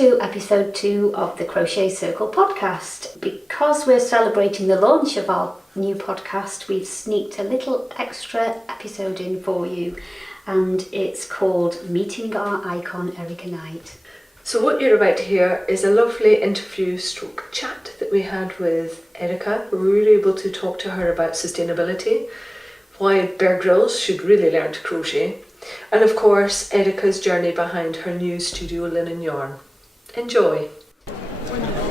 to episode 2 of the Crochet Circle podcast. Because we're celebrating the launch of our new podcast, we've sneaked a little extra episode in for you, and it's called Meeting Our Icon Erica Knight. So what you're about to hear is a lovely interview stroke chat that we had with Erica. We were able to talk to her about sustainability, why Bear Grylls should really learn to crochet, and of course Erica's journey behind her new studio linen yarn. Enjoy!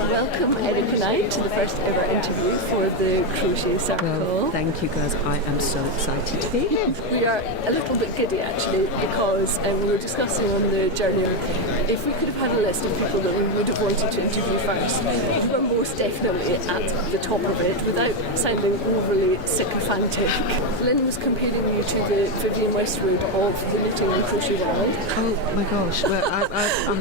Welcome Erica Knight to the first ever interview for the Crochet Circle. Well, thank you guys, I am so excited to be here. We are a little bit giddy actually because we were discussing on the journey if we could have had a list of people that we would have wanted to interview first. You were most definitely at the top of it without sounding overly sycophantic. Lynn was comparing you to the Vivienne Westwood of the knitting and crochet world. Oh my gosh, well,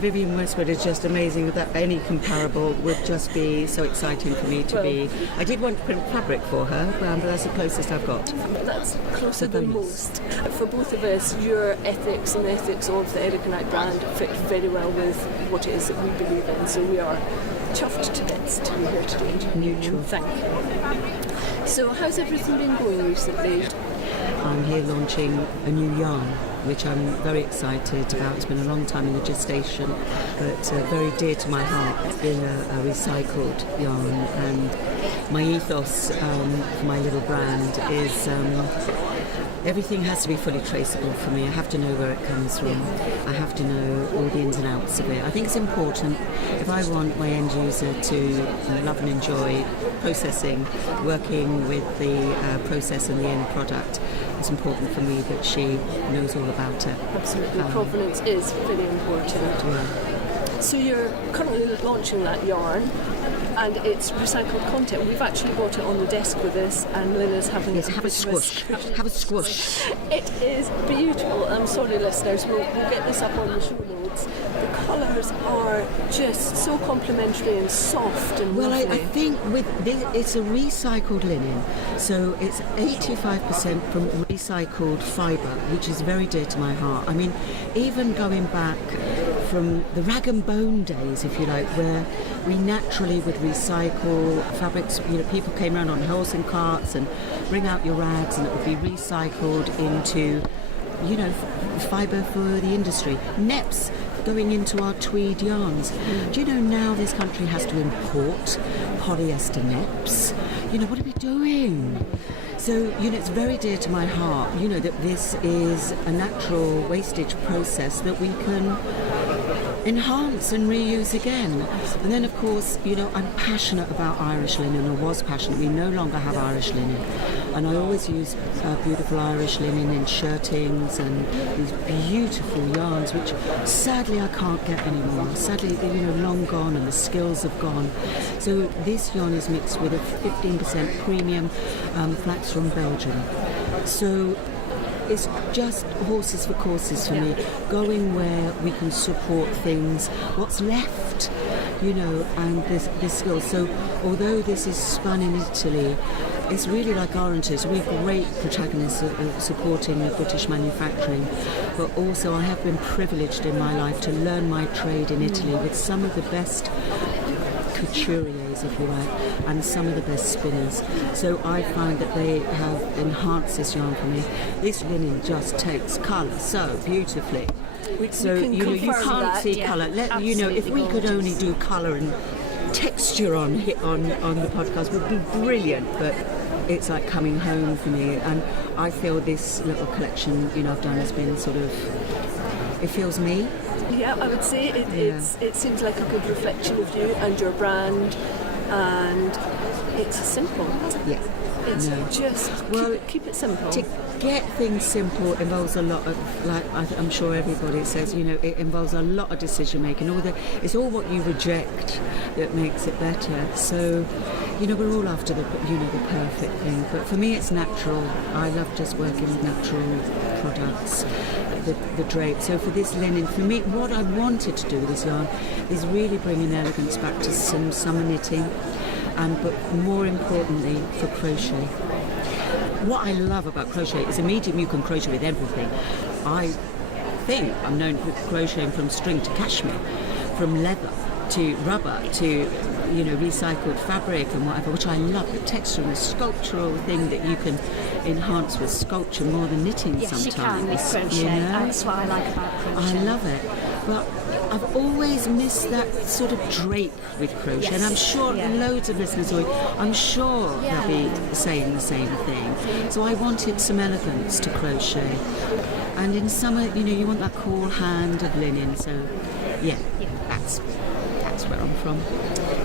Vivienne Westwood is just amazing. That any comparable would just be so exciting for me to be. I did want to print fabric for her, but that's the closest I've got. That's closer than most. For both of us, your ethics and the ethics of the Erica Knight brand fit very well with what it is that we believe in, so we are chuffed to bits to be here today. Mutual. Thank you. So how's everything been going recently? I'm here launching a new yarn, which I'm very excited about. It's been a long time in the gestation, but very dear to my heart, being a recycled yarn. And my ethos for my little brand is everything has to be fully traceable for me. I have to know where it comes from. I have to know all the ins and outs of it. I think it's important if I want my end user to love and enjoy processing, working with the process and the end product. It's important for me that she knows all about it. Absolutely, provenance is very important. Yeah. So you're currently launching that yarn, and it's recycled content. We've actually got it on the desk with us, and Lynn is having have a squish. Have a squish. It is beautiful. I'm sorry, listeners. We'll get this up on the show notes. The colours are just so complimentary and soft and lovely. I think with this, it's a recycled linen, so it's 85% from recycled fibre, which is very dear to my heart. I mean, even going back from the rag and bone days, if you like, where we naturally would recycle fabrics. You know, people came around on horse and carts and bring out your rags, and it would be recycled into, you know, fibre for the industry. Neps going into our tweed yarns. Do you know now this country has to import polyester neps? You know, what are we doing? So, you know, it's very dear to my heart, you know, that this is a natural wastage process that we can enhance and reuse again. And then, of course, you know, I'm passionate about Irish linen, or was passionate. We no longer have Irish linen. And I always use beautiful Irish linen in shirtings and these beautiful yarns, which sadly I can't get anymore. Sadly, they're, you know, long gone and the skills have gone. So this yarn is mixed with a 15% premium flax from Belgium. So it's just horses for courses for me, going where we can support things, what's left, you know, and this skill. So although this is spun in Italy, it's really like oranges. We're great protagonists of supporting the British manufacturing, but also I have been privileged in my life to learn my trade in Italy with some of the best couturiers, if you like, and some of the best spinners. So I find that they have enhanced this yarn for me. This linen just takes colour so beautifully. So you know, you can't see colour. You know, if we could only do colour and texture on the podcast, would be brilliant. But it's like coming home for me, and I feel this little collection, you know, I've done has been sort of, it feels me. Yeah, I would say it seems like a good reflection of you and your brand, and it's simple. Yeah. It's just keep it simple. To get things simple involves a lot of, like I'm sure everybody says, you know, it involves a lot of decision making. It's all what you reject that makes it better. So, you know, we're all after the perfect thing. But for me, it's natural. I love just working with natural products. The drape. So for this linen, for me, what I wanted to do with this yarn is really bring an elegance back to some summer knitting, but more importantly for crochet. What I love about crochet is a medium you can crochet with everything. I think I'm known for crocheting from string to cashmere, from leather to rubber to recycled fabric and whatever, which I love. The texture and the sculptural thing that you can enhance with sculpture more than knitting sometimes. Yes, you can with crochet. That's what I like about crochet. I love it. But I've always missed that sort of drape with crochet. Yes. And I'm sure loads of listeners I'm sure they'll be saying the same thing. So I wanted some elegance to crochet. And in summer, you want that cool hand of linen. So that's where I'm from.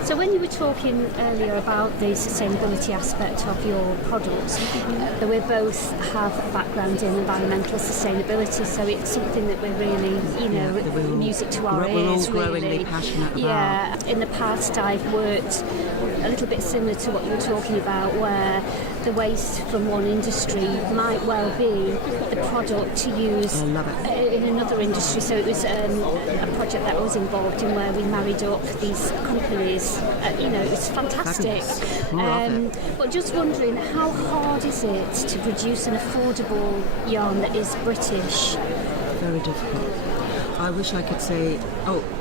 So when you were talking earlier about the sustainability aspect of your products, we both have a background in environmental sustainability, so it's something that we're really, music to our ears, we're all growingly passionate about. Yeah, in the past I've worked a little bit similar to what you were talking about, where the waste from one industry might well be the product to use in another industry. So it was a project that I was involved in where we married up these companies. It was fantastic. But just wondering, how hard is it to produce an affordable yarn that is British? Very difficult. I wish I could say,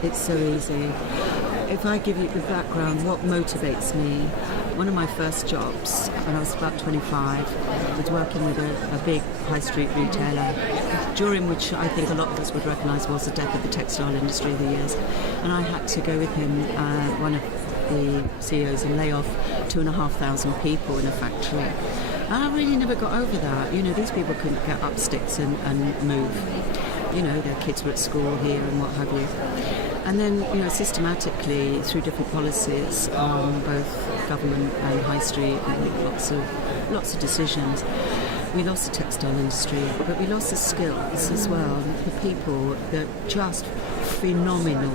it's so easy. If I give you the background, what motivates me, one of my first jobs when I was about 25 was working with a big high street retailer, during which I think a lot of us would recognise was the death of the textile industry of the years. And I had to go with him, one of the CEOs, and lay off 2,500 people in a factory. And I really never got over that. These people couldn't get up sticks and move. Their kids were at school here and what have you. And then, systematically, through different policies, both government and high street, and lots of decisions, we lost the textile industry, but we lost the skills as well. The people, that just phenomenal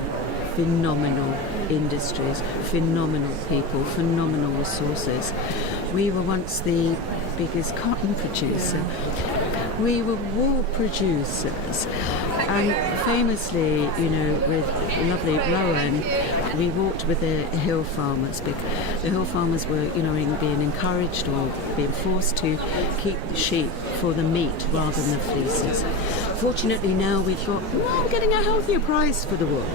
industries, phenomenal people, phenomenal resources. We were once the biggest cotton producer. We were wool producers, and famously, with lovely Rowan, we walked with the hill farmers. The hill farmers were, being encouraged or being forced to keep the sheep for the meat rather than the fleeces. Fortunately, now we're getting a healthier price for the wool,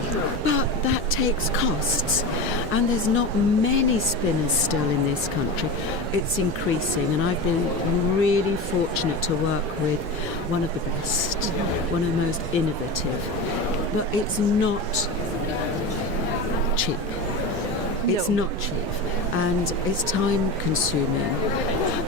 but that takes costs, and there's not many spinners still in this country. It's increasing, and I've been really fortunate to work with one of the best, one of the most innovative, but it's not cheap. It's not cheap, and it's time consuming,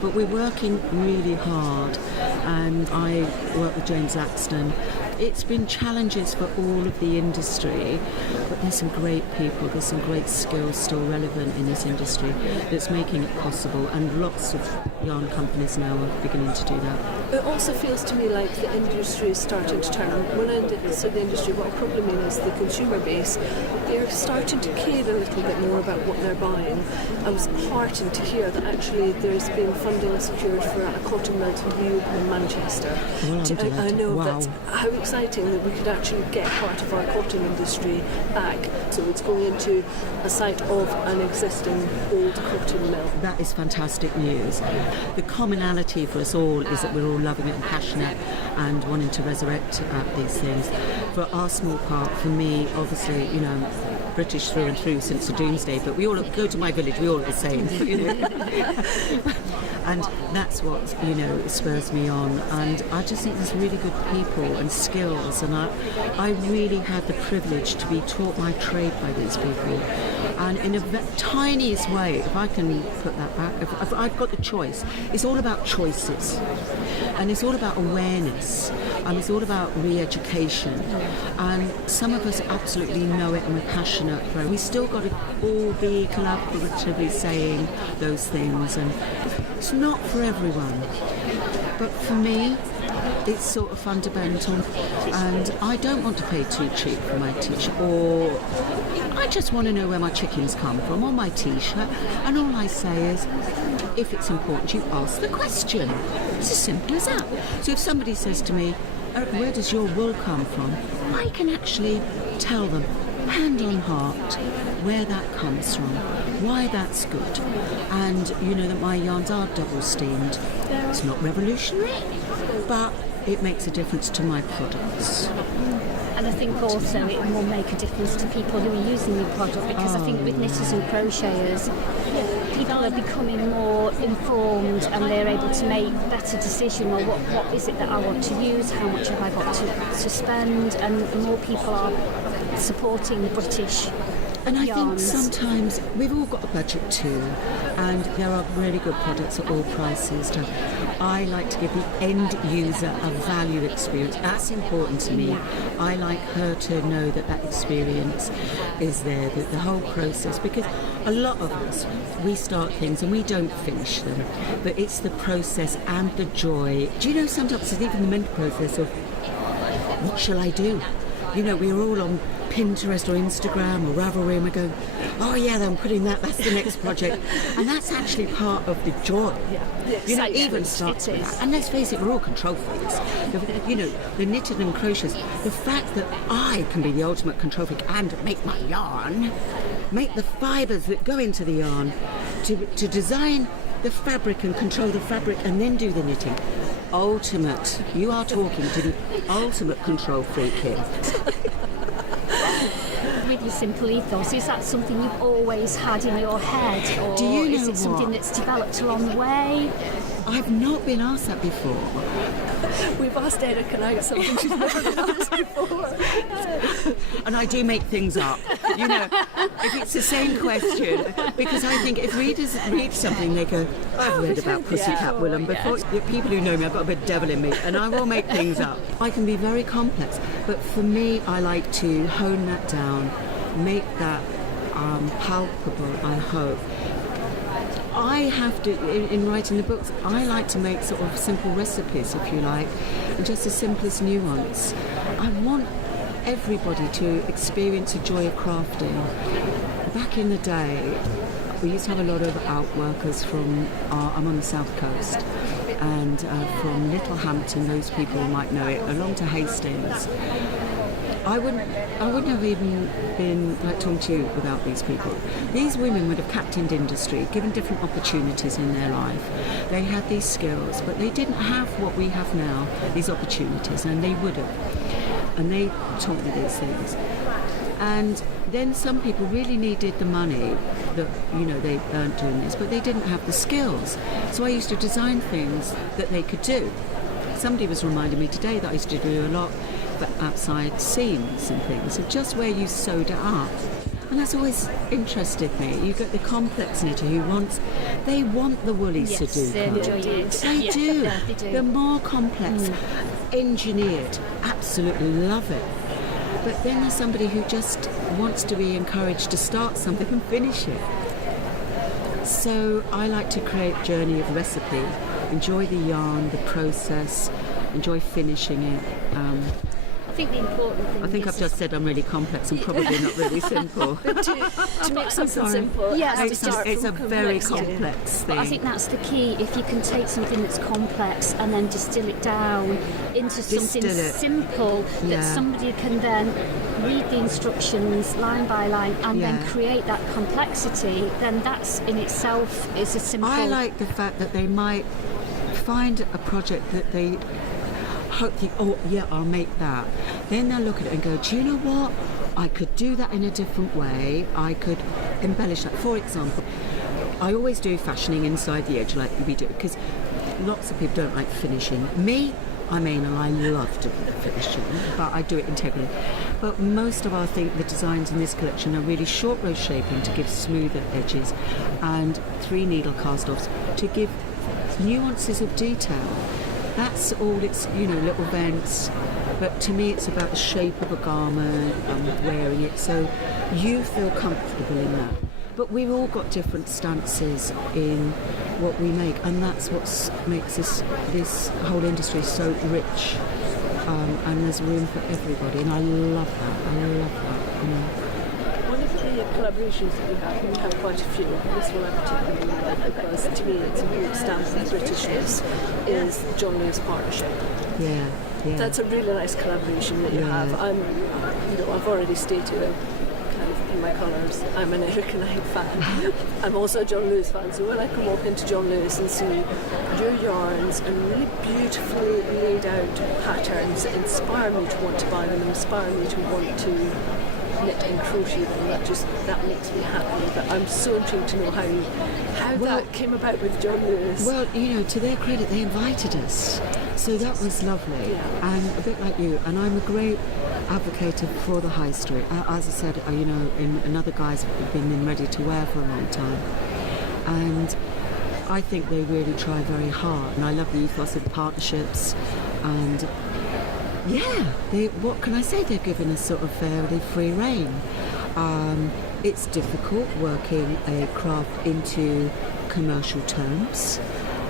but we're working really hard, and I work with James Axton. It's been challenges for all of the industry, but there's some great people, there's some great skills still relevant in this industry that's making it possible, and lots of yarn companies now are beginning to do that. It also feels to me like the industry is starting to turn. When I say the industry, what I probably mean is the consumer base. They're starting to care a little bit more about what they're buying. I was heartened to hear that actually there's been funding secured for a cotton mill to be open in Manchester. I know that's how exciting that we could actually get part of our cotton industry back. So it's going into a site of an existing old cotton mill. That is fantastic news. The commonality for us all is that we're all loving it and passionate and wanting to resurrect these things. For our small part, for me, obviously, British through and through since the Doomsday, but we all go to my village, we all are the same, and that's what spurs me on. And I just think there's really good people and skills, and I really had the privilege to be taught my trade by these people. And in a tiniest way, if I can put that back, if I've got the choice, it's all about choices, and it's all about awareness, and it's all about re-education. And some of us absolutely know it and we're passionate. We still got to all be collaboratively saying those things, and it's not for everyone. But for me, it's sort of fundamental, and I don't want to pay too cheap for my t-shirt, or I just want to know where my chickens come from on my t-shirt, and all I say is, if it's important, you ask the question. It's as simple as that. So if somebody says to me, where does your wool come from? I can actually tell them, hand on heart, where that comes from, why that's good, and that my yarns are double steamed. It's not revolutionary, but it makes a difference to my products. And I think also it will make a difference to people who are using your product, because I think with knitters and crocheters, people are becoming more informed and they're able to make better decisions. Well, what is it that I want to use? How much have I got to spend? And more people are supporting the British And I yarns. think sometimes we've all got a budget too, and there are really good products at all prices. I like to give the end user a value experience. That's important to me. I like her to know that experience is there, that the whole process, because a lot of us, we start things and we don't finish them, but it's the process and the joy. Do you know, sometimes it's even the mental process of, what shall I do? You know, we're all on Pinterest or Instagram or Ravelry and we're going, oh yeah, I'm putting that's the next project. And that's actually part of the joy. You know, even starts with that. And let's face it, we're all control freaks. You know, the knitted and crocheters, the fact that I can be the ultimate control freak and make my yarn, make the fibres that go into the yarn, to design the fabric and control the fabric and then do the knitting. Ultimate. You are talking to the ultimate control freak here. With your simple ethos, is that something you've always had in your head, or Do you know is it something what? that's developed along the way? I've not been asked that before. We've asked Erica now something she's never been asked before. And I do make things up. You know, if it's the same question, because I think if readers read something, they go, I've read about Pussycat Willem before. The people who know me, I've got a bit of devil in me, and I will make things up. I can be very complex, but for me, I like to hone that down, make that palpable, I hope. I have to, in writing the books, I like to make sort of simple recipes, if you like, and just the simplest nuance. I want everybody to experience the joy of crafting. Back in the day, we used to have a lot of outworkers from, I'm on the south coast, and from Littlehampton, those people might know it, along to Hastings. I wouldn't have even been like talking to you without these people. These women would have captained industry, given different opportunities in their life. They had these skills, but they didn't have what we have now, these opportunities, and they would have. And they taught me these things. And then some people really needed the money that, you know, they earned doing this, but they didn't have the skills. So I used to design things that they could do. Somebody was reminding me today that I used to do a lot for outside seams and things, and just where you sewed it up. And that's always interested me. You get the complex knitter who they want the woolies to do they colour. enjoy it. They do. Yeah, they do. They're more complex, engineered, absolutely love it. But then there's somebody who just wants to be encouraged to start something and finish it. So I like to create a journey of recipe, enjoy the yarn, the process, enjoy finishing it. I think the important thing I think is I've just said I'm really complex and probably not really simple. to make something simple, Yeah, it has to It's start a from very complexity. complex But I thing. think that's the key. If you can take something that's complex and then distill it down into something Distill it. simple that Yeah. somebody can then read the instructions line by line and Yeah. then create that complexity, then that's in itself is a simple... I like the fact that they might find a project that they hope, oh yeah, I'll make that. Then they'll look at it and go, do you know what? I could do that in a different way. I could embellish that. For example, I always do fashioning inside the edge like we do, because lots of people don't like finishing. Me, I mean, I love doing the finishing, but I do it integrally. But most of the designs in this collection are really short row shaping to give smoother edges, and 3 needle cast-offs to give nuances of detail. That's all. It's, you know, little vents, but to me it's about the shape of a garment and wearing it, so you feel comfortable in that. But we've all got different stances in what we make, and that's what makes this whole industry so rich, and there's room for everybody, and I love that. You know. One of the collaborations that we have quite a few, this one I particularly like because to me it's a good stamp of Britishness, is John Lewis partnership. Yeah. That's a really nice collaboration that you Yeah. have. I've already stated a kind of in my colours. I'm an Erica Knight fan. I'm also a John Lewis fan, so when I can walk into John Lewis and see your yarns and really beautifully laid out patterns that inspire me to want to buy them, inspire me to want to knit and crochet them, that makes me happy. But I'm so intrigued to know how that came about with John Lewis. Well, to their credit, they invited us, so that was lovely. Yeah. And a bit like you, and I'm a great advocate for the high street. As I said, and other guys have been in ready to wear for a long time, and I think they really try very hard. And I love the ethos of partnerships, and what can I say? They've given us sort of fairly free rein. It's difficult working a craft into commercial terms,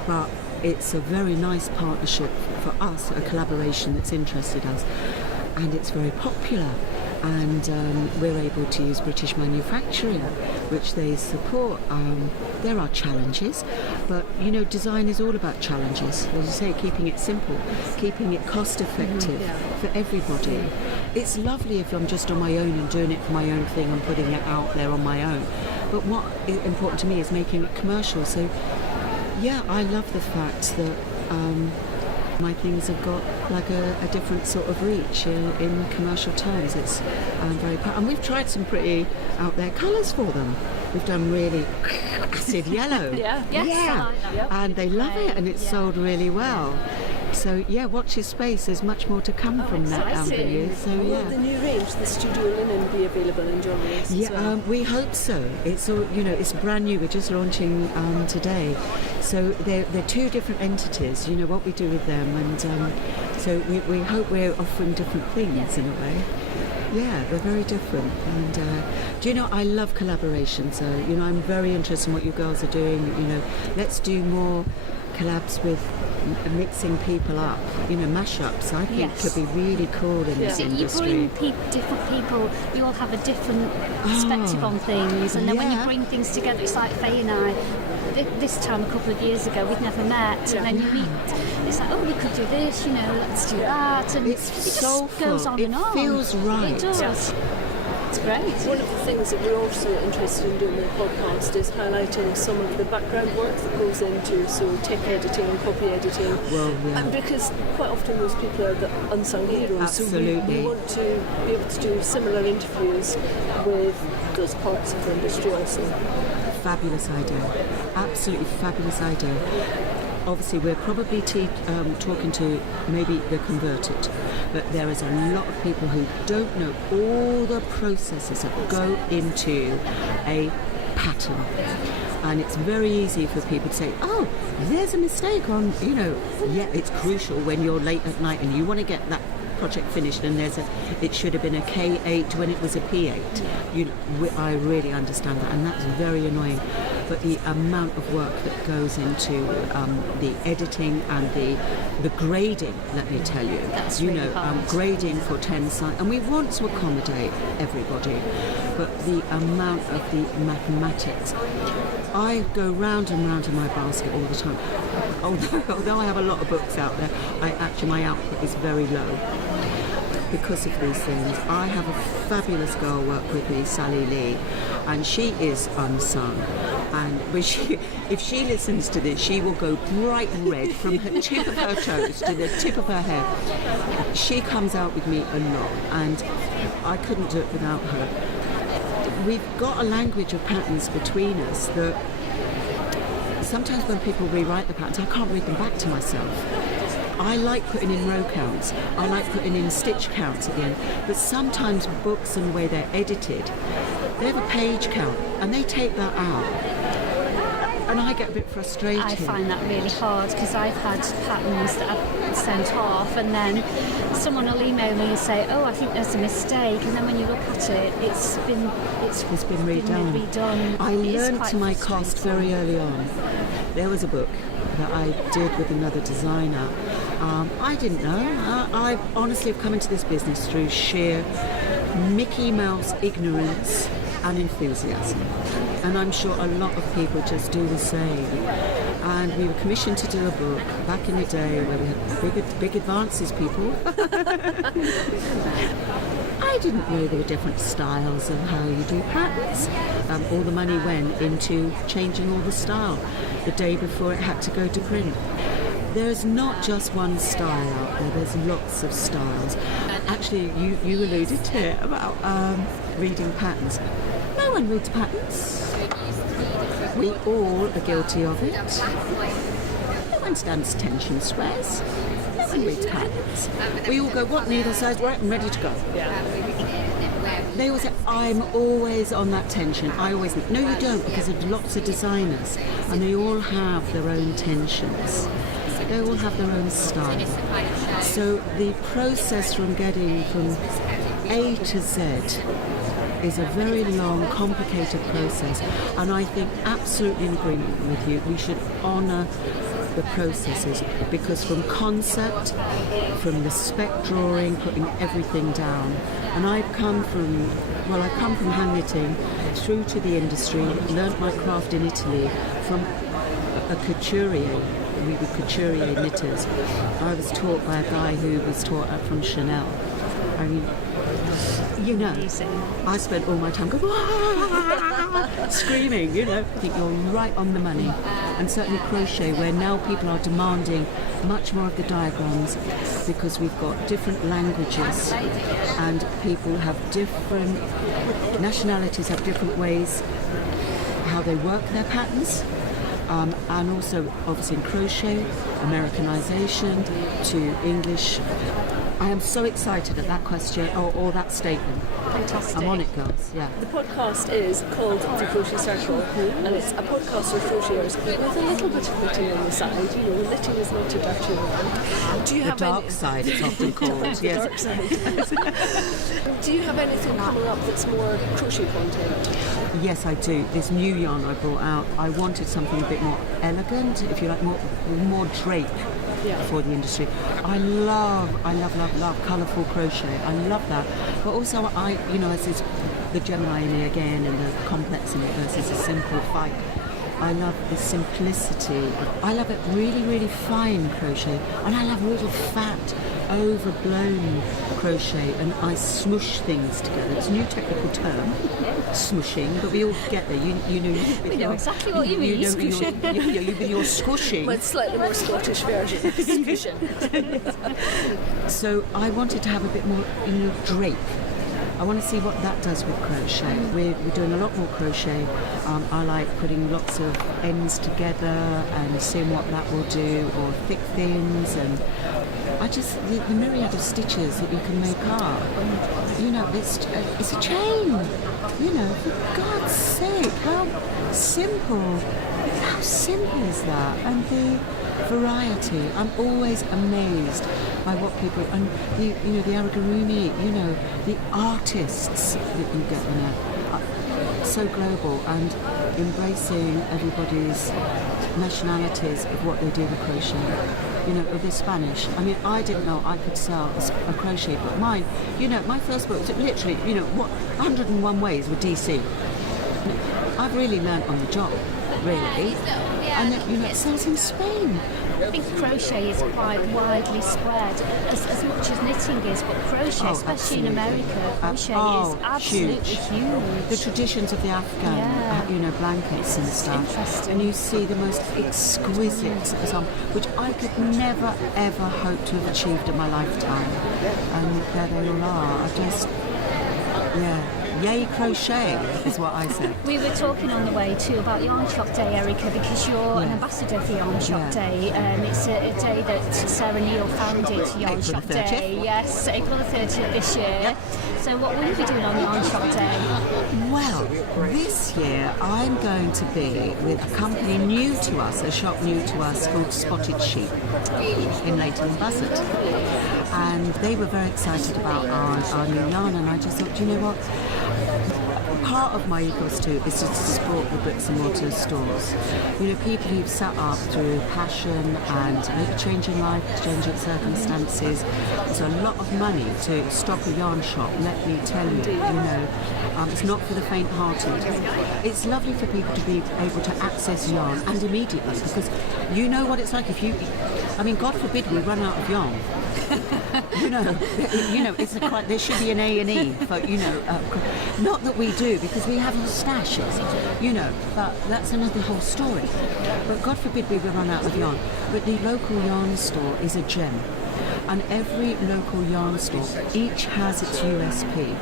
but it's a very nice partnership for us, a collaboration that's interested us, and it's very popular. And we're able to use British manufacturing, which they support. There are challenges, but design is all about challenges. As you say, keeping it simple, keeping it cost effective for everybody. It's lovely if I'm just on my own and doing it for my own thing and putting it out there on my own. But what is important to me is making it commercial. So I love the fact that my things have got like a different sort of reach in commercial terms. It's very proud. And we've tried some pretty out there colours for them. We've done really acid yellow. Yeah. And they love it, and it's sold really well. So watch your space. There's much more to come from that avenue. So Will the new range, the studio linen, be available in John Lewis? We hope so. It's all it's brand new. We're just launching today. So they're two different entities. What we do with them, and so we hope we're offering different things in a way. Yeah, they're very different. And I love collaboration. So I'm very interested in what you girls are doing. Let's do more collabs with mixing people up, mashups. I think could be really cool in this industry. You bring different people, you all have a different perspective on things, and then when you bring things together, it's like Faye and I, this time a couple of years ago, we'd never met, and then you meet, it's like, we could do this, let's do that, and it's it just soulful. goes on and on. It feels right. It does. It's great. One of the things that we're also interested in doing with the podcast is highlighting some of the background work that goes into tech editing and copy editing. And because quite often those people are the unsung heroes. Absolutely. So we want to be able to do similar interviews with those parts of the industry also. Fabulous idea. Absolutely fabulous idea. Obviously, we're probably talking to maybe the converted, but there is a lot of people who don't know all the processes that go into a pattern. And it's very easy for people to say, there's a mistake on, it's crucial when you're late at night and you want to get that project finished, and it should have been a K8 when it was a P8. I really understand that, and that's very annoying. But the amount of work that goes into the editing and the grading, let me tell you, that's really hard. Grading for 10 sites, and we want to accommodate everybody, but the amount of the mathematics, I go round and round in my basket all the time. Although I have a lot of books out there, my output is very low because of these things. I have a fabulous girl work with me, Sally Lee, and she is unsung. And if she listens to this, she will go bright red from the tip of her toes to the tip of her hair. She comes out with me a lot, and I couldn't do it without her. We've got a language of patterns between us that sometimes when people rewrite the patterns, I can't read them back to myself. I like putting in row counts, I like putting in stitch counts at the end, but sometimes books and the way they're edited, they have a page count and they take that out. And I get a bit frustrated. I find that really hard because I've had patterns that I've sent off, and then someone will email me and say, I think there's a mistake, and then when you look at it, it's been redone. I learned to my cost very early on. There was a book that I did with another designer. I didn't know. I honestly have come into this business through sheer Mickey Mouse ignorance and enthusiasm. And I'm sure a lot of people just do the same. And we were commissioned to do a book back in the day where we had big advances, people. I didn't know there were different styles of how you do patterns. All the money went into changing all the style the day before it had to go to print. There's not just one style out there, there's lots of styles. Actually, you alluded to it about reading patterns. No one reads patterns. We all are guilty of it. No one stands tension squares. No one reads patterns. We all go, what needle size? Right, I'm ready to go. They always say, I'm always on that tension. I always think, no, you don't, because there's lots of designers and they all have their own tensions. They all have their own style. So the process from getting from A to Z is a very long, complicated process, and I think absolutely in agreement with you, we should honour the processes, because from concept, from the spec drawing, putting everything down, and I've come from hand knitting through to the industry, learnt my craft in Italy from a couturier. We were couturier knitters. I was taught by a guy who was taught from Chanel. I mean, you know, I spent all my time going, screaming, you know. I think you're right on the money. And certainly crochet, where now people are demanding much more of the diagrams, because we've got different languages and people have different nationalities, have different ways how they work their patterns. And also, obviously, in crochet, Americanization to English. I am so excited at that question or that statement. Fantastic. I'm on it, girls. Yeah. The podcast is called The Crochet Circle, and it's a podcast for crocheters with a little bit of knitting on the side. You know, knitting is not a dirty word. Do you The have dark side, it's often called. The Yes. dark side. Do you have anything coming up that's more crochet content? Yes, I do. This new yarn I brought out, I wanted something a bit more elegant, if you like, more drape. Yeah. For the industry. I love colourful crochet. I love that. But also as is the Gemini in me again, and the complex in it versus a simple fight. I love the simplicity. I love it really, really fine crochet, and I love really fat, overblown crochet, and I smush things together. It's a new technical term, smushing, but we all get there. You know. We know exactly what you mean. You're squishing. Well, it's slightly more Scottish version. So I wanted to have a bit more, drape. I want to see what that does with crochet. We're doing a lot more crochet. I like putting lots of ends together and seeing what that will do, or thick things, and I just the myriad of stitches that you can make up. It's a chain. For God's sake, how simple is that? And the variety. I'm always amazed by what people, and the Aragurumi, the artists that you get in it. So global, and embracing everybody's nationalities of what they do with crochet. Of the Spanish. I mean, I didn't know I could sell a crochet book. Mine, my first book was literally, 101 Ways with DC. I've really learnt on the job, really. And it sells in Spain. I think crochet is quite widely spread, as much as knitting is, but crochet, especially in America, crochet is absolutely huge. The traditions of the Afghan, blankets and stuff. Interesting. And you see the most exquisite, which I could never, ever hope to have achieved in my lifetime. And there they all are. Yay crochet is what I said. We were talking on the way too about Yarn Shop Day, Erica, because you're an ambassador for Yarn Shop Day. It's a day that Sarah Neal founded, Yarn Shop Day. Yes, April the 30th this year. So what will you be doing on Yarn Shop Day? Well, this year I'm going to be with a company new to us, a shop new to us called Spotted Sheep in Leighton Buzzard. And they were very excited about our new yarn, and I just thought, you know what? Part of my ethos too is to support the bricks and mortar stores. You know, people who've set up through passion and maybe changing life, changing circumstances. It's a lot of money to stock a yarn shop, let me tell you. You know, it's not for the faint-hearted. It's lovely for people to be able to access yarn and immediately, because you know what it's like if you, I mean, God forbid we run out of yarn. you know, it's there should be an A&E for, not that we do, because we have stashes, but that's another whole story. But God forbid we run out of yarn. But the local yarn store is a gem. And every local yarn store, each has its USP.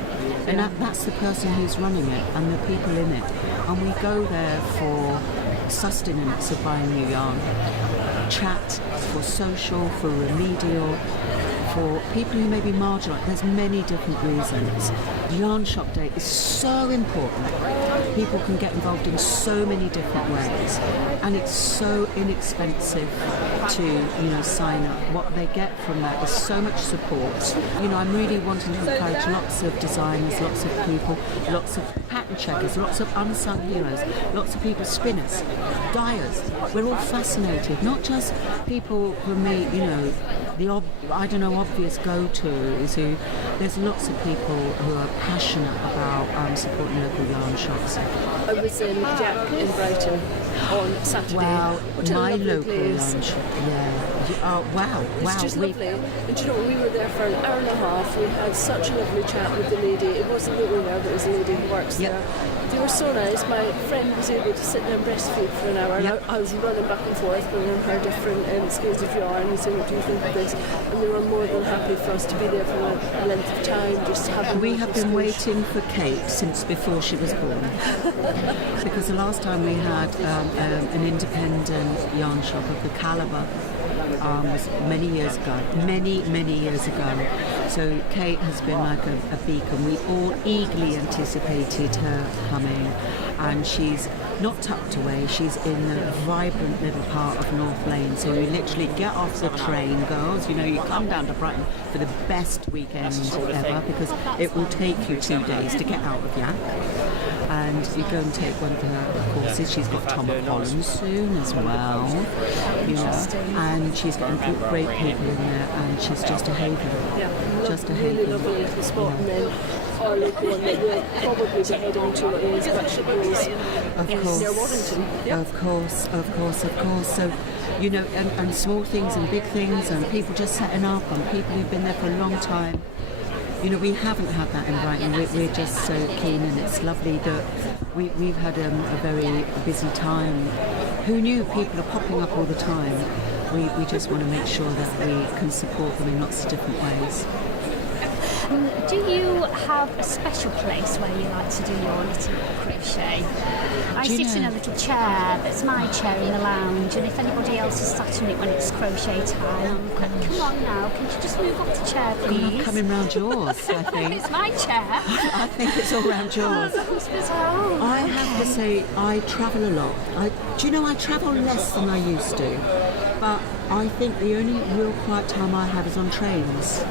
And that's the person who's running it and the people in it. And we go there for sustenance of buying new yarn. Chat, for social, for remedial, for people who may be marginalised. There's many different reasons. Yarn Shop Day is so important. People can get involved in so many different ways, and it's so inexpensive to sign up. What they get from that is so much support. I'm really wanting to encourage lots of designers, lots of people, lots of pattern checkers, lots of unsung heroes, lots of people, spinners, dyers. We're all fascinated, not just people who meet, the obvious go-tos. There's lots of people who are passionate about supporting local yarn shops. I was in Jack in Brighton on Saturday. Wow, my local place. yarn shop. Yeah. Oh, wow. It's just lovely. And we were there for an hour and a half. We had such a lovely chat with the lady. It wasn't the owner, but it was a lady who works there. They were so nice. My friend was able to sit there and breastfeed for an hour. Yep. I was running back and forth, bringing her different skills of yarn and saying, what do you think of this? And they were more than happy for us to be there for a length of time, just having. We have been waiting for Kate since before she was born. Because the last time we had an independent yarn shop of the calibre was many years ago. So Kate has been like a beacon. We all eagerly anticipated her coming, and she's not tucked away. She's in the vibrant little part of North Lane. So you literally get off the train, girls. You come down to Brighton for the best weekend ever, because it will take you 2 days to get out of Yak. And you go and take one of her courses. She's got Tom Holland soon as well, and she's got great people in there, and she's just a haven. Just a haven. Really lovely little spot. And then our local one that we'll probably be heading to is Bishop Mills near Waddington. Of course. So, and small things and big things, and people just setting up, and people who've been there for a long time. We haven't had that in Brighton. We're just so keen, and it's lovely that we've had a very busy time. Who knew people are popping up all the time? We just want to make sure that we can support them in lots of different ways. Do you have a special place where you like to do your little crochet? I sit in a little chair that's my chair in the lounge, and if anybody else is sat in it when it's crochet time, I'm like, come on now, can you just move off the chair, please? I'm coming round yours, I think. It's my chair. I think it's all round yours. I have to say, I travel a lot. I travel less than I used to, but I think the only real quiet time I have is on trains.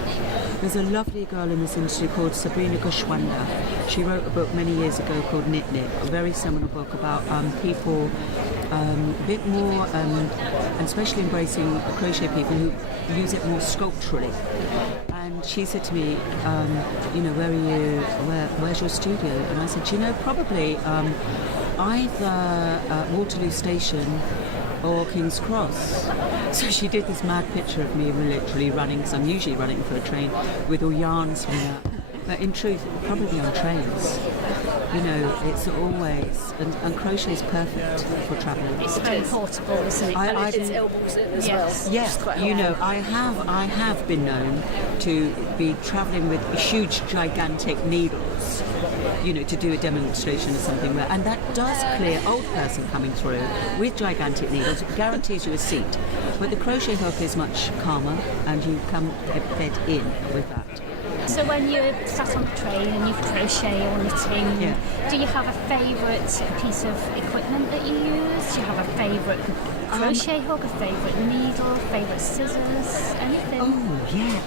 There's a lovely girl in this industry called Sabrina Gushwanda. She wrote a book many years ago called Knit Knit, a very seminal book about people a bit more, and especially embracing crochet people who use it more sculpturally. And she said to me, where are you, where's your studio? And I said, probably either Waterloo Station or King's Cross. So she did this mad picture of me literally running, because I'm usually running for a train with all yarns from that. But in truth, probably on trains. It's always, and crochet is perfect for travelling. It's very portable, isn't it? It's elbows in as well. Yes, I have been known to be travelling with huge, gigantic needles, to do a demonstration or something, and that does clear old person coming through with gigantic needles. It guarantees you a seat. But the crochet hook is much calmer, and you come bed in with that. So when you're sat on the train and you crochet or knitting, do you have a favourite piece of equipment that you use? Do you have a favourite crochet hook, a favourite needle, favourite scissors, anything? Oh, yeah.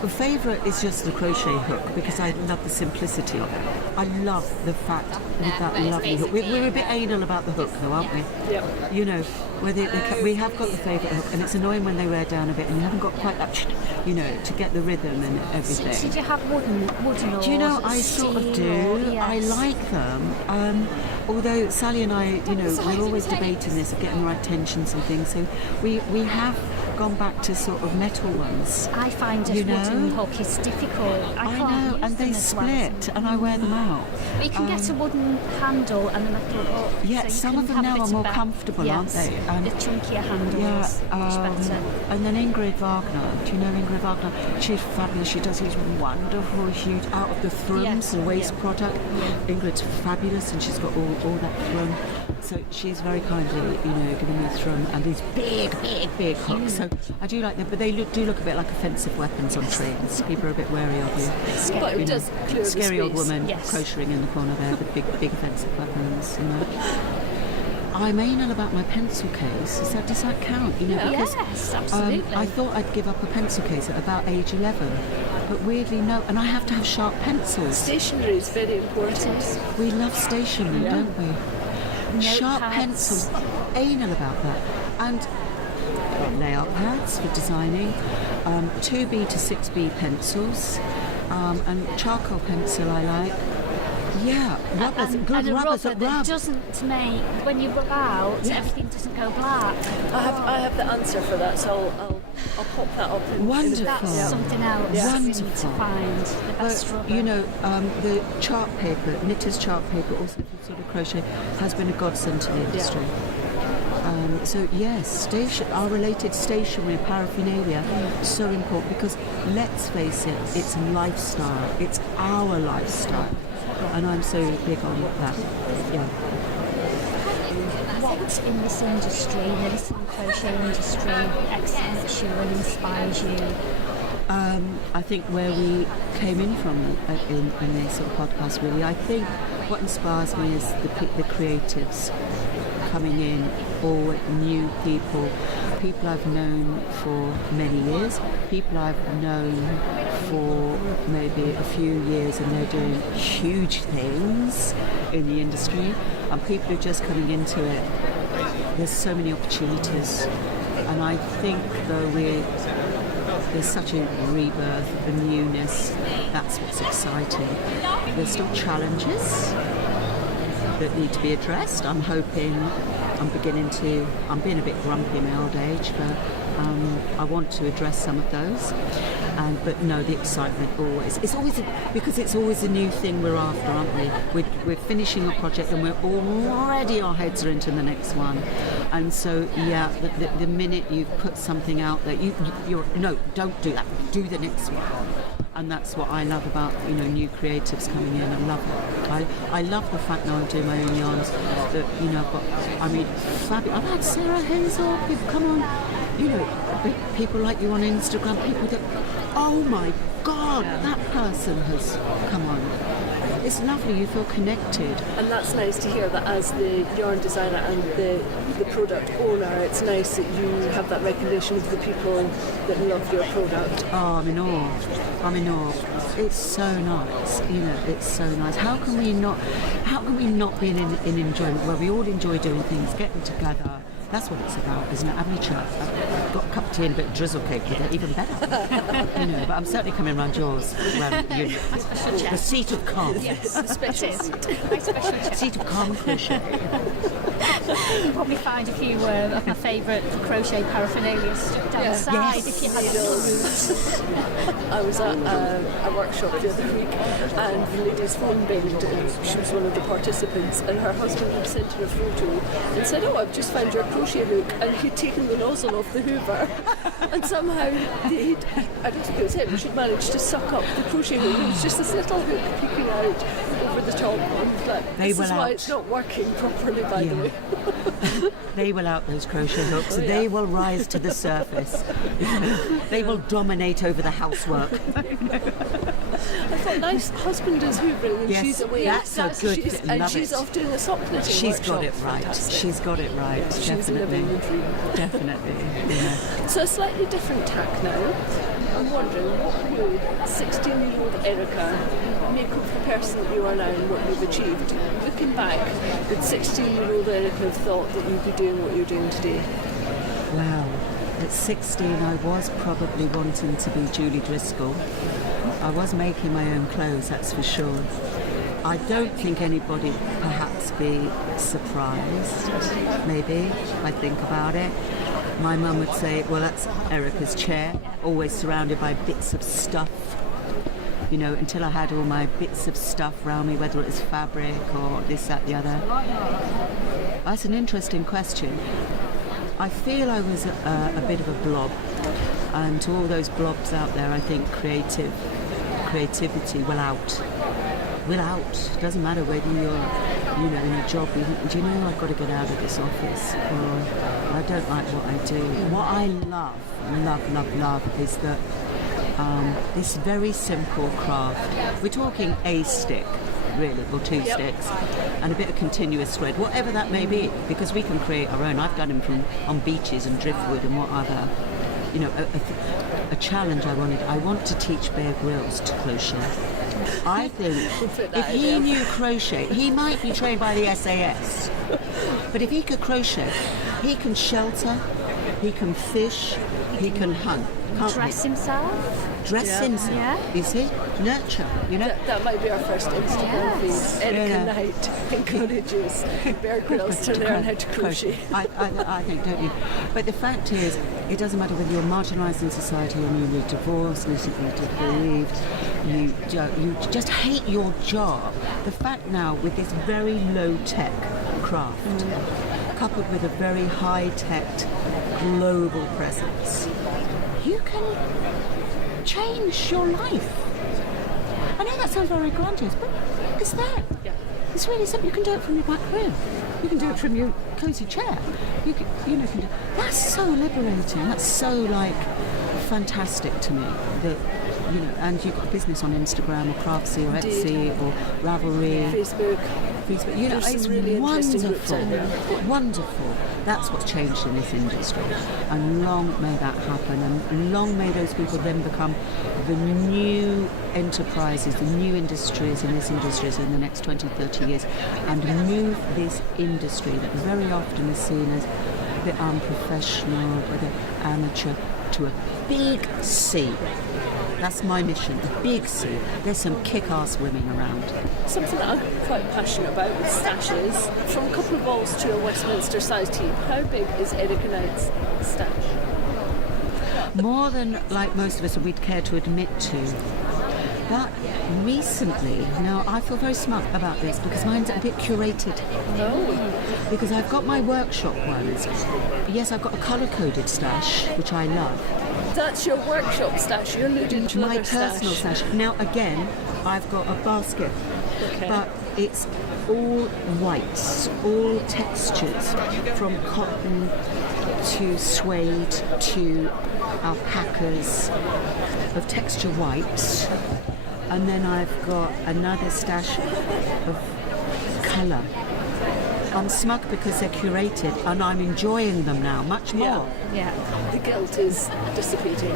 The favourite is just the crochet hook because I love the simplicity of it. I love the fact with that lovely hook. We're a bit anal about the hook though, aren't we? Yeah. You know, where we have got the favourite hook, and it's annoying when they wear down a bit and you haven't got quite that, you know, to get the rhythm and everything. So do you have wooden or Do you know, I sort of do. Yes. I like them. Although Sally and I, you know, we're always debating this of getting the right tensions and things. So we have gone back to sort of metal ones. I find a wooden hook is difficult. I can't use and them they as well. split, and I wear them out. But you can get a wooden handle and a metal hook. Yeah, so some of them now are more comfortable, aren't they? The chunkier handles, much better. And then Ingrid Wagner, do you know Ingrid Wagner? She's fabulous. She does these wonderful, huge out of the thrums, the waste product. Ingrid's fabulous, and she's got all that thrum. So she's very kindly, you know, giving me a thrum and these big hooks. So I do like them, but they do look a bit like offensive weapons on trains. People are a bit wary of you. But it does clear the scary old space. woman Yes. crocheting in the corner there with big offensive weapons, you know. I'm anal about my pencil case. Does that count? You know, because, Yes, absolutely. I thought I'd give up a pencil case at about age 11, but weirdly no. And I have to have sharp pencils. Stationery is very important. We love stationery, don't we? Sharp Notepads. pencils. Anal about that. And layout pads for designing. 2B to 6B pencils. And charcoal pencil I like. Yeah, rubbers, good and a rubbers rubber that that rub. doesn't make, when you rub out, everything doesn't go black. I have the answer for that, so I'll pop that up. Wonderful. That's something else we need to Wonderful. find. The best rubber. You know, the chart paper, knitter's chart paper, also for sort of crochet, has been a godsend to the industry. So yes, our related stationery, paraphernalia, so important because let's face it, it's a lifestyle. It's our lifestyle, and I'm so big on that. Yeah. What in this industry, in the knitting crochet industry, excites you and inspires you? I think where we came in from in this sort of podcast, really, I think what inspires me is the creatives coming in, or new people I've known for many years, people I've known for maybe a few years and they're doing huge things in the industry, and people who are just coming into it. There's so many opportunities, and I think though there's such a rebirth, a newness, that's what's exciting. There's still challenges that need to be addressed. I'm being a bit grumpy in my old age, but I want to address some of those. But no, the excitement because it's always a new thing we're after, aren't we? We're finishing a project and we're already, our heads are into the next one. And so, yeah, the minute you've put something out there, you're no, don't do that, do the next one. And that's what I love about, you know, new creatives coming in. I love it. I love the fact now I'm doing my own yarns that, you know, fabulous. I've had Sarah Hazel, people come on, you know, people like you on Instagram, people that, oh my God, that person has come on. It's lovely, you feel connected. And that's nice to hear that as the yarn designer and the product owner, it's nice that you have that recognition of the people that love your product. Oh, I'm in awe. It's so nice, you know, it's so nice. How can we not be in enjoyment where we all enjoy doing things, getting together? That's what it's about, isn't it? Having a chat. I've got a cup of tea and a bit of drizzle cake with it, even better. You know, but I'm certainly coming around yours. The seat of calm. Yes, the special my special chair. Seat of calm crochet. Probably find a few of my favourite crochet paraphernalia stuck down the side if you had needles. I was at a workshop the other week and the lady's phone binged and she was one of the participants and her husband had sent her a photo and said, oh, I've just found your crochet hook, and he'd taken the nozzle off the hoover and somehow I don't think it was him, she'd managed to suck up the crochet hook. It was just this little hook peeking out over the top, but this is why it's not working properly, by the way. They will out those crochet hooks. They will rise to the surface. They will dominate over the housework. I thought, nice husband is hoovering and she's away. That's so good. She's off doing a sock knitting She's workshop. got it right. Fantastic. She's got it right. She's Definitely. living the dream. Definitely. Yeah. So a slightly different tack now. I'm wondering, what would 16-year-old Erica make of the person that you are now and what you've achieved? Looking back, would 16-year-old Erica have thought that you'd be doing what you're doing today? Wow. At 16, I was probably wanting to be Julie Driscoll. I was making my own clothes, that's for sure. I don't think anybody perhaps be surprised, maybe, if I think about it. My mum would say, well, that's Erica's chair, always surrounded by bits of stuff. You know, until I had all my bits of stuff around me, whether it was fabric or this, that, the other. That's an interesting question. I feel I was a bit of a blob, and to all those blobs out there, I think creativity will out. Doesn't matter whether you're, you know, in a job. Do you know, I've got to get out of this office, or I don't like what I do. What I love is that this very simple craft. We're talking a stick, really, or two sticks, and a bit of continuous thread, whatever that may be, because we can create our own. I've done them on beaches and driftwood and what other. You know, a challenge I want to teach Bear Grylls to crochet. I think if he knew crochet, he might be trained by the SAS. But if he could crochet, he can shelter, he can fish, he can hunt. Dress himself. Himself, Yeah. you see? Nurture, you know? That might be our first Instagram feed. Erica Yeah. Knight encourages Bear Grylls to learn how to crochet. I think, don't you? But the fact is, it doesn't matter whether you're marginalised in society or newly divorced, newly bereaved, you just hate your job. The fact now, with this very low-tech craft, coupled with a very high-tech global presence, you can change your life. I know that sounds very grandiose, but it's there. Yeah. It's really simple. You can do it from your back room. You can do it from your cosy chair. You can do. That's so liberating. That's so fantastic to me. That and you've got a business on Instagram or Craftsy or Etsy or Ravelry, Facebook. You know, There's it's some really interesting groups out there. wonderful. That's what's changed in this industry, and long may that happen, and long may those people then become the new enterprises, the new industries in this industry in the next 20, 30 years, and move this industry that very often is seen as a bit unprofessional, a bit amateur, to a big C. That's my mission, the big C. There's some kick-ass women around. Something that I'm quite passionate about with stashes. From a couple of balls to a Westminster size team, how big is Erica Knight's stash? More than most of us we'd care to admit to. But recently, now I feel very smug about this because mine's a bit curated. Oh. Because I've got my workshop ones. Yes, I've got a colour-coded stash, which I love. That's your workshop stash. You're alluding to My another personal stash. Now again, I've got a basket, but it's all whites, all textures, from cotton to suede to alpacas, of texture whites, and then I've got another stash of colour. I'm smug because they're curated and I'm enjoying them now much more. Yeah. The guilt is dissipating.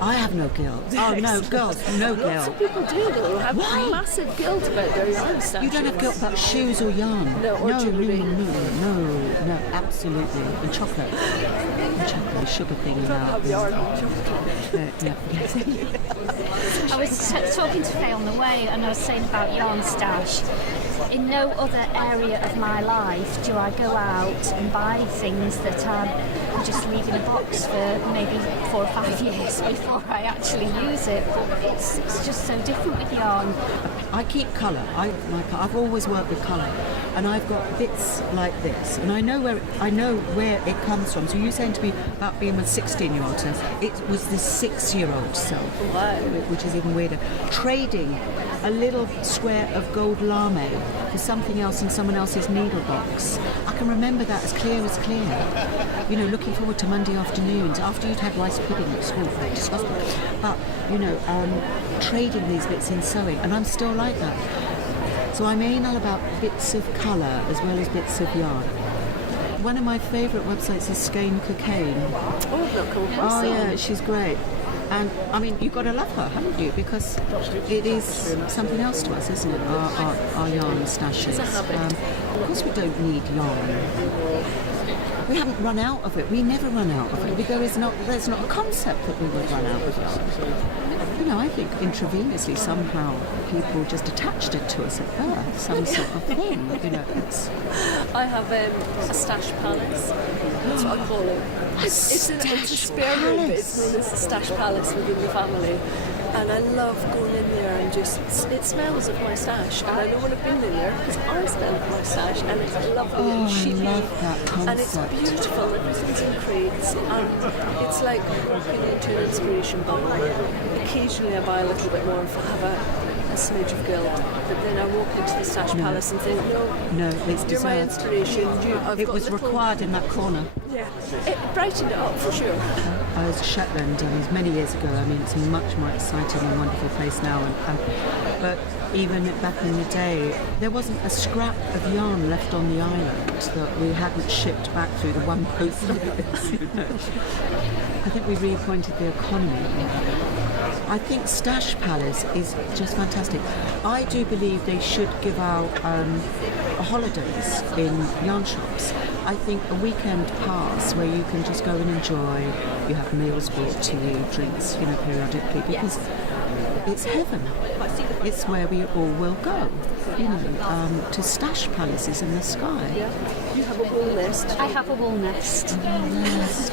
I have no guilt. Oh no, girls, no Lots guilt. of people do though. Have Why? massive guilt about their yarn stashes. You don't have guilt about shoes or yarn. No, or jewellery. No, absolutely. And chocolate. The sugar thing about. Have yarn. I was talking to Faye on the way, and I was saying about yarn stash. In no other area of my life do I go out and buy things that I just leave in a box for maybe 4 or 5 years before I actually use it. But it's just so different with yarn. I keep colour. I've always worked with colour, and I've got bits like this, and I know where it comes from. So you're saying to me about being with 16-year-old self. It was the 6-year-old self, which is even weirder. Trading a little square of gold lame for something else in someone else's needle box. I can remember that as clear as clear. You know, looking forward to Monday afternoons after you'd had rice pudding at school. Disgusting. But trading these bits in sewing, and I'm still like that. So I'm anal about bits of colour as well as bits of yarn. One of my favourite websites is Skein Cocaine. Oh, not cool. Oh yeah, she's great. And I mean, you've got to love her, haven't you? Because it is something else to us, isn't it? Our yarn stashes. It's a habit. Of course, we don't need yarn. We haven't run out of it. We never run out of it. There's not a concept that we would run out of yarn. You know, I think intravenously somehow people just attached it to us at birth, some sort of thing. You know, it's. I have a stash palace. That's what I call it. It's a spare room, but it's known as a stash palace within the family. And I love going in there and just, it smells of my stash. And I know when I've been in there because I smell of my stash, and it's lovely and sheepy. I love that concept. And it's beautiful, everything's in crates. And it's like walking into an inspiration bubble. Occasionally I buy a little bit more if I have a smidge of guilt, but then I walk into the stash palace and think, no, it's you're my inspiration. It was required in that corner. Yeah, it brightened it up for sure. I was at Shetland, it was many years ago. I mean, it's a much more exciting and wonderful place now. But even back in the day, there wasn't a scrap of yarn left on the island that we hadn't shipped back through the one post office. You know. I think we reappointed the economy. I think Stash Palace is just fantastic. I do believe they should give out holidays in yarn shops. I think a weekend pass where you can just go and enjoy, you have meals brought to you, drinks, you know, periodically, because it's heaven. It's where we all will go, you know, to stash palaces in the sky. You have a wool nest. I have a wool nest. Wool nest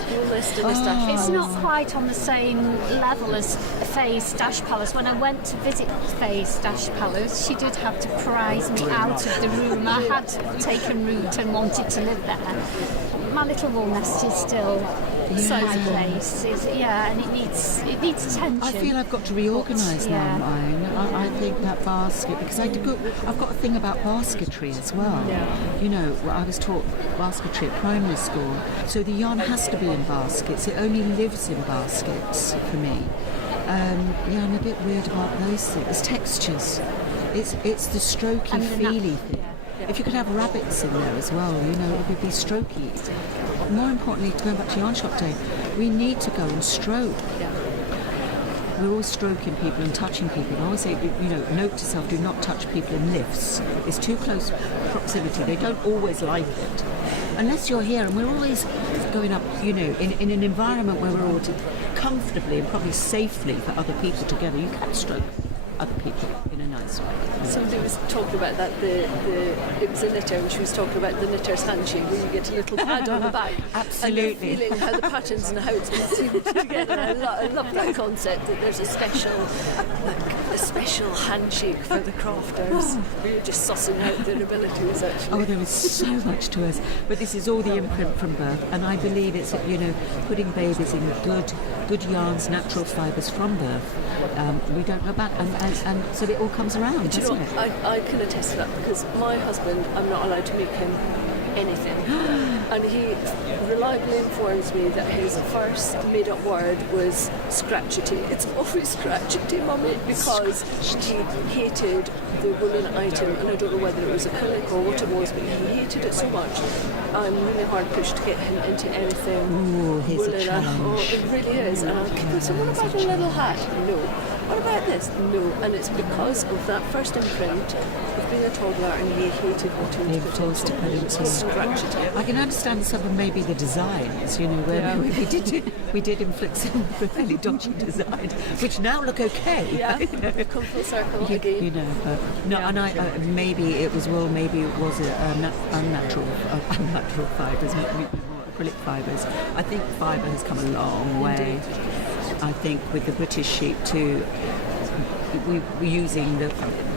in the stash. It's not quite on the same level as Faye's Stash Palace. When I went to visit Faye's Stash Palace, she did have to prize me out of the room. I had taken root and wanted to live there. My little wool nest is still my place. And it needs attention. I feel I've got to reorganise now mine. I think that basket, because I've got a thing about basketry as well. Yeah. You know, I was taught basketry at primary school, so the yarn has to be in baskets. It only lives in baskets for me. I'm a bit weird about those things. Textures. It's the strokey, feely thing. Yeah. If you could have rabbits in there as well, you know, it would be strokey. More importantly, going back to yarn shop day, we need to go and stroke. Yeah. We're always stroking people and touching people. I always say, you know, note to self, do not touch people in lifts. It's too close proximity. They don't always like it. Unless you're here, and we're always going up, you know, in an environment where we're all comfortably and probably safely for other people together, you can stroke other people in a nice way. Somebody was talking about that, it was a knitter, and she was talking about the knitter's handshake, where you get a little pad on the back. Absolutely. And feeling how the patterns and how it's been seamed together. I love that concept, that there's a special handshake for the crafters. We're just sussing out their abilities, actually. Oh, there is so much to us. But this is all the imprint from birth, and I believe it's, you know, putting babies in good yarns, natural fibres from birth. We don't go back, and so it all comes around, doesn't it? I can attest to that, because my husband, I'm not allowed to make him anything. And he reliably informs me that his first made-up word was scratchety. It's always scratchety, Mummy, because he hated the woolen item, and I don't know whether it was acrylic or what it was, but he hated it so much. I'm really hard pushed to get him into anything. Ooh, here's woolen. a challenge. It really is. And I'll keep saying, what about a little hat? No. What about this? No. And it's because of that first imprint of being a toddler, and he hated wanting to put into scratchety. I can understand some of maybe the designs, you know, where we did inflict some fairly dodgy design, which now look okay. Yeah, you know. come full circle again. You know, but no, and maybe it was wool, maybe it was unnatural fibres, maybe more acrylic fibres. I think fibre has come a long way. I think with the British sheep too, we were using the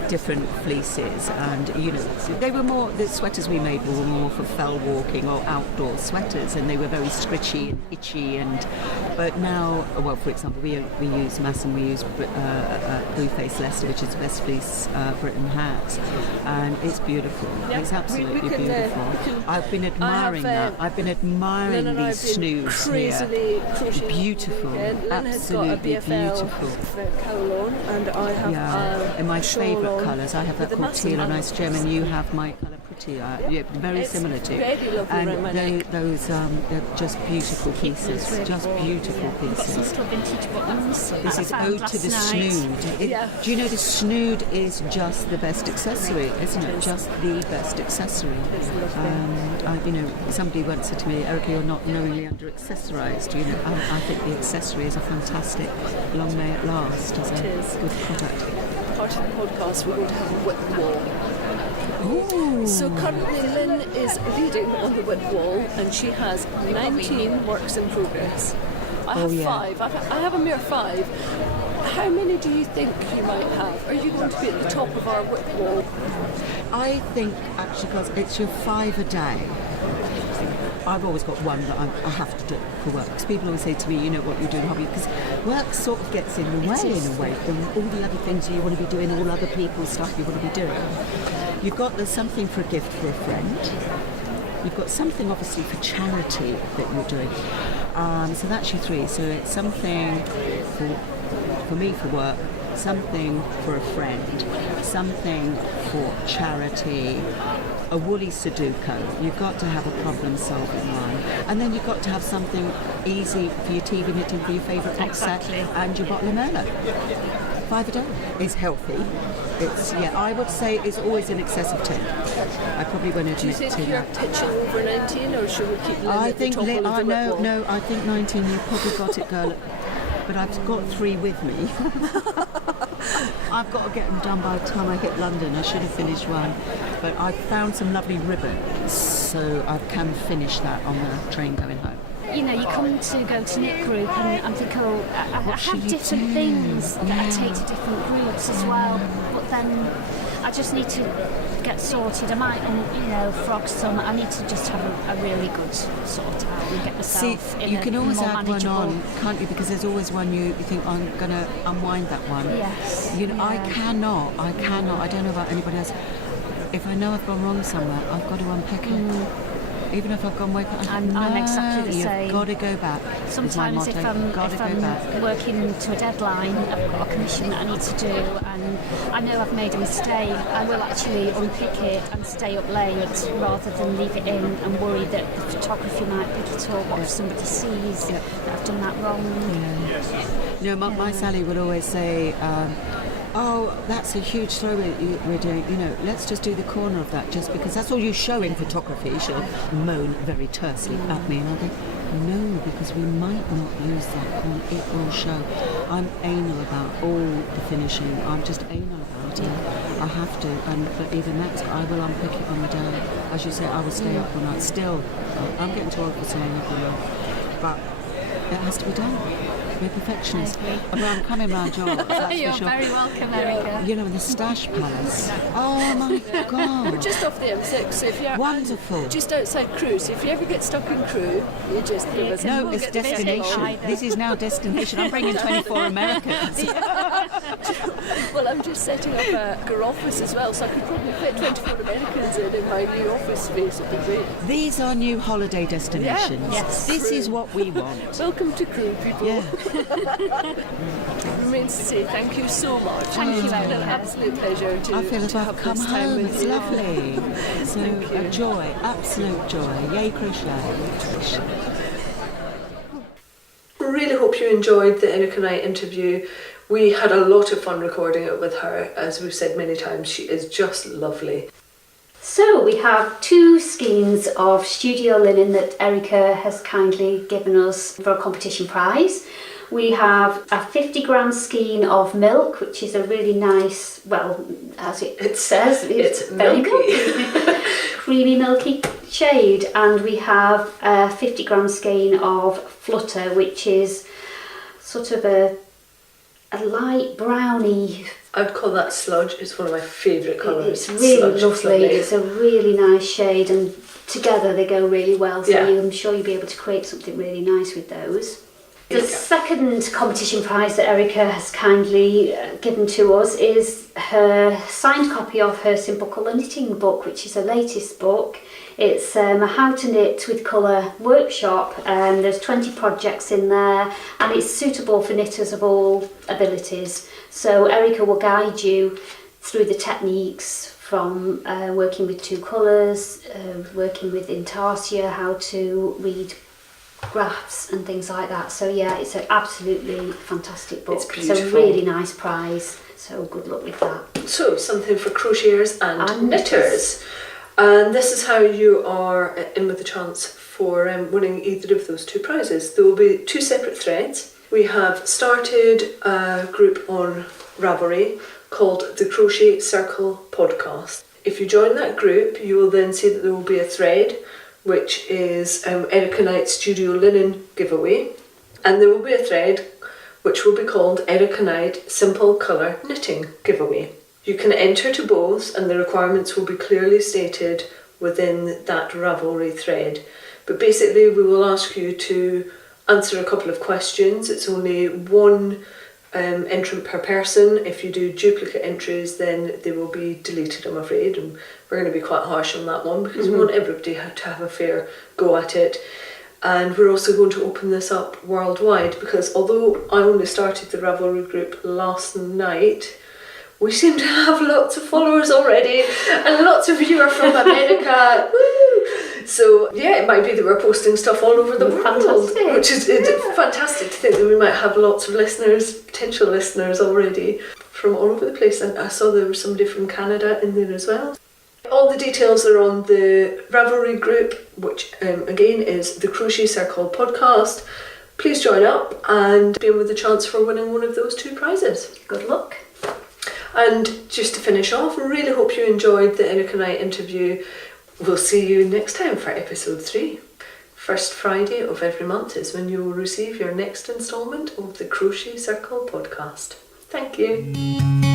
different fleeces, and you know, they were more, the sweaters we made were more for fell walking or outdoor sweaters, and they were very scritchy and itchy. But now, well, for example, we use Mass, and we use Blue Face Leicester, which is the best fleece Britain has, and it's beautiful. Yeah, it's absolutely we can, beautiful. I've been admiring that. I've been admiring these snooves crazily here. Beautiful, absolutely beautiful. Kowloon, and I have in my favourite colours. I have that called teal, a nice gem, and you have my colour to you. Yeah, very It's similar to you. very lovely around my And neck. they're just beautiful pieces. really Just warm. beautiful Got some pieces. little vintage buttons. This that is I found ode to the last night. snood. Yeah. Do you know the snood is just the best accessory, isn't it? Just the best accessory. Somebody once said to me, "Erica, you're not knowingly under accessorised." I think the accessory is a fantastic. Long may it last as It a is. good product. Part of the podcast, we're going to have a whip wall. Ooh. So currently Lynn is reading on the whip wall and she has 19 works in progress. I have 5. I have a mere 5. How many do you think you might have? Are you going to be at the top of our whip wall? I think actually because it's your 5 a day. I've always got one that I have to do for work. Because people always say to me, you know what you're doing hobby, because work sort of gets in the way in a way from all the other things you want to be doing, all other people's stuff you want to be doing. There's something for a gift for a friend. You've got something obviously for charity that you're doing. So that's your 3. So it's something for me for work, something for a friend, something for charity, a woolly Sudoku. You've got to have a problem-solving one. And then you've got to have something easy for your TV knitting for your favourite box set and your bottle of Merlot. 5 a day is healthy. I would say it's always in excess of 10. I probably won't admit Do you to think you're that. pitching over 19 or should we keep Lynn I at the think top of the whip wall? no, I think 19. You've probably got it, girl. But I've got 3 with me. I've got to get them done by the time I hit London. I should have finished one, but I found some lovely ribbons, so I can finish that on the train going home. You come to go to knit group and I'm thinking, I What should have you different do? things that I take to different groups as well, but then I just need to get sorted. I might, frog some. I need to just have a really good sort out and get myself in you a can always more add manageable. one on, can't you? Because there's always one you think, I'm going to unwind that one. Yes. I cannot. I don't know about anybody else. If I know I've gone wrong somewhere, I've got to unpick it. Even if I've gone way back, I'm exactly the same. You've got to go back. Sometimes if I'm working to a deadline, I've got a commission that I need to do and I know I've made a mistake, I will actually unpick it and stay up late rather than leave it in and worry that the photography might pick it up. What if somebody sees that I've done that wrong? Yeah. My Sally would always say, oh, that's a huge throw we're doing. Let's just do the corner of that, just because that's all you show in photography. She'll moan very tersely at me, and I think, no, because we might not use that corner. It will show. I'm anal about all the finishing. I'm just anal about it. I have to, but even that, I will unpick it on the day. As you say, I will stay up all night. Still, I'm getting too old for staying up all night, but it has to be done. We're perfectionists. I'm coming round yours, that's You're for sure. very welcome, Erica. The Stash Palace. Oh my God. We're just off the M6, so if you're Wonderful. just outside Crewe, so if you ever get stuck in Crewe, you just give us a No, call. it's Get the destination. vehicle. This is now destination. I'm bringing 24 Americans. Well, I'm just setting up a office as well, so I could probably fit 24 Americans in my new office space. It'd be great. These are new holiday destinations. Yeah. Yes. This is what we want. Welcome to Crewe, people. Yeah. Remains to say thank you so much. Thank you, It's been an Erica. absolute pleasure to I feel as to I've have come this time home. with It's you. lovely. So a joy, absolute joy. Yay, crochet. Really hope you enjoyed the Erica and I interview. We had a lot of fun recording it with her. As we've said many times, she is just lovely. So we have 2 skeins of studio linen that Erica has kindly given us for a competition prize. We have a 50-gram skein of milk, which is a really nice, well, as it says, It's very milky. creamy milky shade. And we have a 50-gram skein of flutter, which is sort of a light browny. I'd call that sludge. It's one of my favourite colours. It's really Sludge. lovely. It's a really nice shade, and together they go really well. So Yeah. I'm sure you'll be able to create something really nice with those. The second competition prize that Erica has kindly given to us is her signed copy of her Simple Colour Knitting book, which is her latest book. It's a How to Knit with Colour workshop, and there's 20 projects in there, and it's suitable for knitters of all abilities. So Erica will guide you through the techniques from working with two colours, working with intarsia, how to read graphs and things like that. So yeah, it's an absolutely fantastic book. It's beautiful. a really nice prize, so good luck with that. So, something for crocheters and knitters. And this is how you are in with the chance for winning either of those two prizes. There will be two separate threads. We have started a group on Ravelry called the Crochet Circle Podcast. If you join that group, you will then see that there will be a thread which is Erica Knight's Studio Linen giveaway, and there will be a thread which will be called Erica Knight Simple Colour Knitting giveaway. You can enter to both, and the requirements will be clearly stated within that Ravelry thread. But basically we will ask you to answer a couple of questions. It's only one entrant per person. If you do duplicate entries, then they will be deleted, I'm afraid, and we're going to be quite harsh on that one because we want everybody to have a fair go at it. And we're also going to open this up worldwide, because although I only started the Ravelry group last night, we seem to have lots of followers already, and lots of you are from America. Woo! So yeah, it might be that we're posting stuff all over the world, Fantastic. which is fantastic to think that we might have lots of listeners, potential listeners already from all over the place. And I saw there was somebody from Canada in there as well. All the details are on the Ravelry group, which again is the Crochet Circle Podcast. Please join up and be in with the chance for winning one of those two prizes. Good luck. And just to finish off, I really hope you enjoyed the Erica Knight interview. We'll see you next time for episode 3. First Friday of every month is when you will receive your next instalment of the Crochet Circle Podcast. Thank you.